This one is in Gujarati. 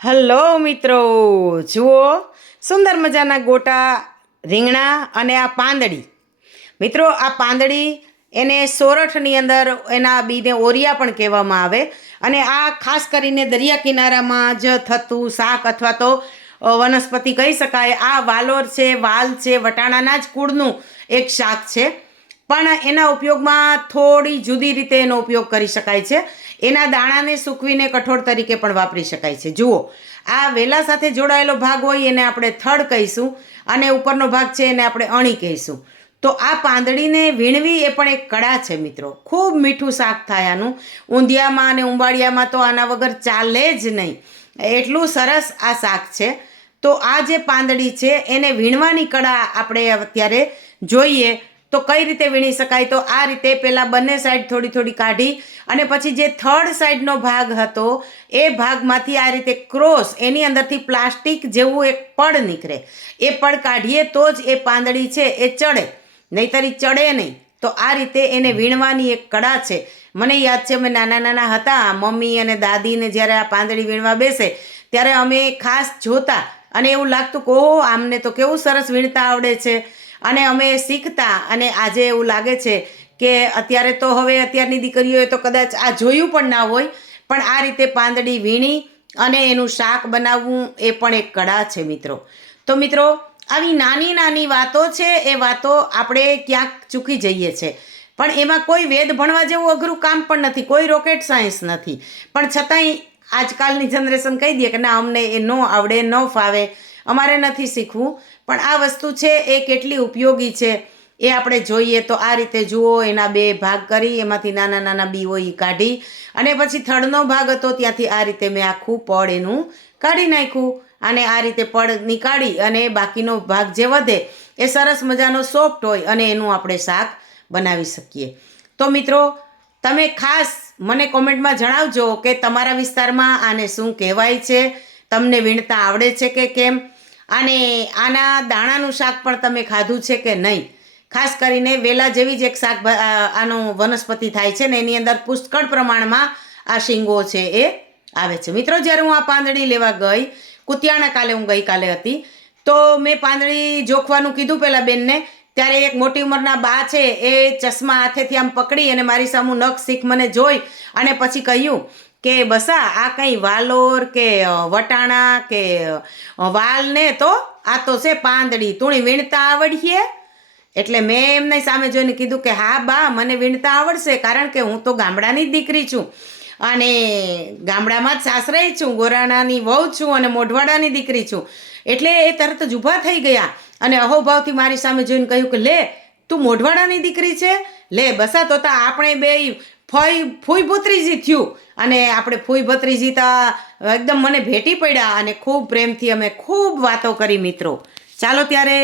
હલો મિત્રો, જુઓ સુંદર મજાના ગોટા રીંગણા અને આ પાંદડી. મિત્રો, આ પાંદડી એને સોરઠની અંદર એના બીને ઓરિયા પણ કહેવામાં આવે. અને આ ખાસ કરીને દરિયા કિનારામાં જ થતું શાક અથવા તો વનસ્પતિ કહી શકાય. આ વાલોર છે, વાલ છે, વટાણાના જ કુળનું એક શાક છે. પણ એના ઉપયોગમાં થોડી જુદી રીતે એનો ઉપયોગ કરી શકાય છે. એના દાણાને સૂકવીને કઠોળ તરીકે પણ વાપરી શકાય છે. જુઓ, આ વેલા સાથે જોડાયેલો ભાગ હોય એને આપણે થડ કહીશું અને ઉપરનો ભાગ છે એને આપણે અણી કહીશું. તો આ પાંદડીને વીણવી એ પણ એક કળા છે મિત્રો. ખૂબ મીઠું શાક થાય આનું. ઊંધિયામાં અને ઉંબાડિયામાં તો આના વગર ચાલે જ નહીં, એટલું સરસ આ શાક છે. તો આ જે પાંદડી છે એને વીણવાની કળા આપણે અત્યારે જોઈએ. તો કઈ રીતે વીણી શકાય? તો આ રીતે પહેલાં બંને સાઈડ થોડી થોડી કાઢી અને પછી જે થર્ડ સાઈડનો ભાગ હતો એ ભાગમાંથી આ રીતે ક્રોસ એની અંદરથી પ્લાસ્ટિક જેવું એક પડ નીકળે. એ પડ કાઢીએ તો જ એ પાંદડી છે એ ચડે, નહીંતર ચડે નહીં. તો આ રીતે એને વીણવાની એક કળા છે. મને યાદ છે, અમે નાના નાના હતા, મમ્મી અને દાદીને જ્યારે આ પાંદડી વીણવા બેસે ત્યારે અમે ખાસ જોતા અને એવું લાગતું કે ઓહો, આમને તો કેવું સરસ વીણતા આવડે છે. અને અમે શીખતા અને આજે એવું લાગે છે કે અત્યારે તો હવે અત્યારની દીકરીઓએ તો કદાચ આ જોયું પણ ના હોય. પણ આ રીતે પાંદડી વીણી અને એનું શાક બનાવવું એ પણ એક કળા છે મિત્રો. તો મિત્રો, આવી નાની નાની વાતો છે, એ વાતો આપણે ક્યાંક ચૂકી જઈએ છીએ. પણ એમાં કોઈ વેદ ભણવા જેવું અઘરું કામ પણ નથી, કોઈ રોકેટ સાયન્સ નથી. પણ છતાંય આજકાલની જનરેશન કહી દે કે ના, અમને એ ન આવડે, ન ફાવે, અમારે નથી શીખવું. પણ આ વસ્તુ છે એ કેટલી ઉપયોગી છે એ આપણે જોઈએ. તો આ રીતે જુઓ, એના બે ભાગ કરી એમાંથી નાના નાના બી હોય એ કાઢી અને પછી થડનો ભાગ હતો ત્યાંથી આ રીતે મેં આખું પડ એનું કાઢી નાખ્યું. અને આ રીતે પડ નીકાળી અને બાકીનો ભાગ જે વધે એ સરસ મજાનો સોફ્ટ હોય અને એનું આપણે શાક બનાવી શકીએ. તો મિત્રો, તમે ખાસ મને કોમેન્ટમાં જણાવજો કે તમારા વિસ્તારમાં આને શું કહેવાય છે, તમને વીણતા આવડે છે કે કેમ, અને આના દાણાનું શાક પણ તમે ખાધું છે કે નહીં. ખાસ કરીને વેલા જેવી જ એક શાક આનું વનસ્પતિ થાય છે ને એની અંદર પુષ્કળ પ્રમાણમાં આ શીંગો છે એ આવે છે. મિત્રો, જ્યારે હું આ પાંદડી લેવા ગઈ કુતિયાણા કાલે, હું ગઈકાલે હતી, તો મેં પાંદડી જોખવાનું કીધું પેલા બેનને. ત્યારે એક મોટી ઉંમરના બા છે એ ચશ્મા હાથેથી આમ પકડી અને મારી સામું નખ શીખ મને જોઈ અને પછી કહ્યું કે બસા, આ કંઈ વાલોર કે વટાણા કે વાલ ને, તો આ તો છે પાંદડી, તુણી વીણતા આવડીએ? એટલે મેં એમની સામે જોઈને કીધું કે હા બા, મને વીણતા આવડશે, કારણ કે હું તો ગામડાની જ દીકરી છું અને ગામડામાં જ સાસરે છું, ગોરાણાની વહુ છું અને મોઢવાડાની દીકરી છું. એટલે એ તરત જ ઊભા થઈ ગયા અને અહોભાવથી મારી સામે જોઈને કહ્યું કે લે, તું મોઢવાડાની દીકરી છે? લે બસા, તો આપણે બે ફૂઈ ભત્રીજી થયું. અને આપણે ફૂઈ ભત્રીજી તો એકદમ મને ભેટી પડ્યા અને ખૂબ પ્રેમથી અમે ખૂબ વાતો કરી મિત્રો. ચાલો ત્યારે.